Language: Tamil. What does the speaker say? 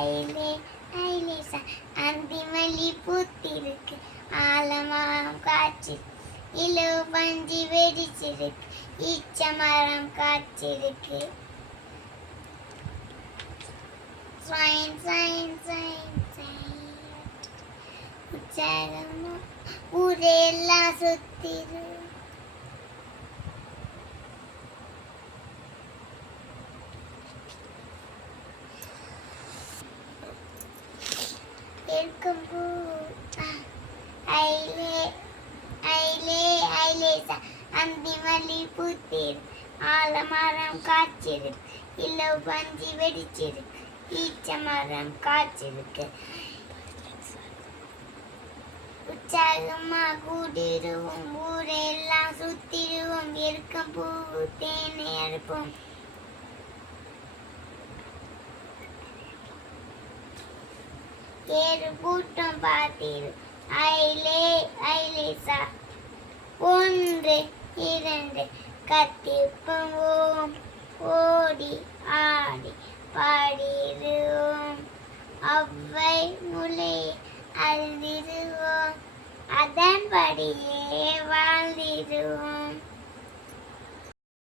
ஐலே ஐலேசா அந்திமல்லி பூத்திருக்கு, ஆலமரம் காய்ச்சி இலோ பஞ்சி வெடிச்சிருக்கு, ஈச்ச மரம் காய்ச்சிருக்கு. ஸ்வைன் ஸ்வைன் ஸ்வைன் ஸ்வைன் உற்சாகமா ஊரெல்லாம் சுத்திரு. இருக்கும் பூ ஐலே ஐலே ஐலேசா அந்திமல்லி பூத்திருக்கு, ஆலமரம் காய்ச்சிருக்கு, இலோ பஞ்சி வெடிச்சிருக்கு, ஈச்ச மரம் காய்ச்சிருக்கு. உற்சாகமா கூடிடுவோம், ஊரெல்லாம் சுத்திடுவோம், இருக்கும் பூ தேனை எடுப்போம். ஏறு கூட்டம் பார்த்திரு, ஐலே ஐலேசா ஒன்று இரண்டு கத்திப்போம், ஓடி ஆடி பாடிடுவோம், அவ்வை முளை அழுதிடுவோம், அதன்படியே வாழ்ந்திடுவோம்.